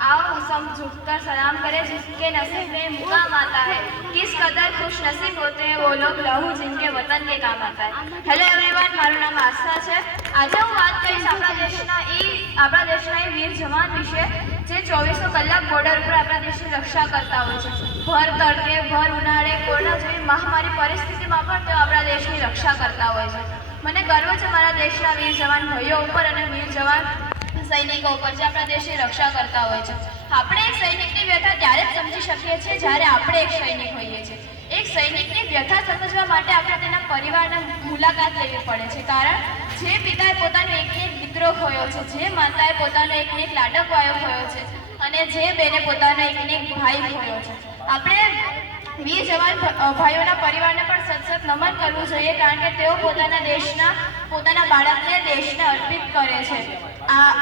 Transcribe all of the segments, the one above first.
आओ सब झुककर सलाम करें जिसके नसीब में मुकाम आता है। किस कदर खुश नसीब होते हैं वो लोग लहू जिनके वतन के काम आता है। હેલો એવરીવન, મારું નામ આસ્થા છે। આજે હું વાત કરીશ આપણા દેશના એ વીર જવાન વિશે જે 24 કલાક બોર્ડર ઉપર આપણા દેશની રક્ષા કરતા હોય છે। ભર તડકે ભર ઉનાળે કોરોના જેવી મહામારી પરિસ્થિતિમાં પણ તેઓ આપણા દેશની રક્ષા કરતા હોય છે। મને ગર્વ છે મારા દેશના વીર જવાન ભાઈઓ ઉપર અને વીર જવાન સૈનિકો ઉપર જે આપણા દેશની રક્ષા કરતા હોય છે। આપણે એક સૈનિકની વ્યથા ત્યારે જ સમજી શકીએ છીએ જ્યારે આપણે એક સૈનિક હોઈએ છીએ। એક સૈનિકની વ્યથા સમજવા માટે આપણે તેના પરિવારની મુલાકાત લેવી પડે છે, કારણ જે પિતાએ પોતાનો એકને એક દીકરો ખોયો છે, જે માતાએ પોતાનો એકને એક લાડક વાયો ખોયો છે અને જે બેને પોતાનો એકને એક ભાઈ ખોયો છે। આપણે વીર જવાન ભાઈઓના પરિવારને પણ સતત નમન કરવું જોઈએ, કારણ કે તેઓ પોતાના બાળકને દેશને અર્પિત કરે છે। આ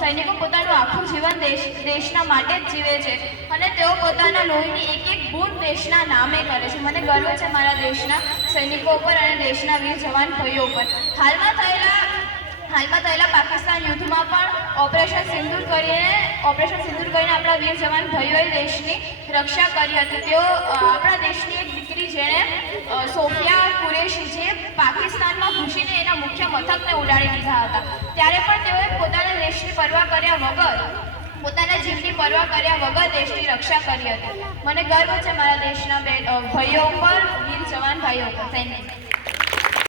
સૈનિકો પોતાનું આખું જીવન દેશના માટે જ જીવે છે અને તેઓ પોતાના લોહીની એક એક બૂંદ દેશના નામે કરે છે। મને ગર્વ છે મારા દેશના સૈનિકો ઉપર અને દેશના વીર જવાન ભાઈઓ ઉપર। હાલમાં થયેલા પાકિસ્તાન યુદ્ધમાં પણ ઓપરેશન સિંદૂર કરીને આપણા વીર જવાન ભાઈઓએ દેશની રક્ષા કરી હતી। તેઓ આપણા દેશની એક દીકરી જેણે સોફિયા કુરેશી, જે પાકિસ્તાનમાં ઘૂસીને એના મુખ્ય મથકને ઉડાડી દીધા હતા, ત્યારે પણ તેઓએ પોતાના દેશની પરવા કર્યા વગર, પોતાના જીવની પરવા કર્યા વગર દેશની રક્ષા કરી હતી। મને ગર્વ છે મારા દેશના ભાઈઓ ઉપર, વીર જવાન ભાઈઓ ઉપર। Thank you.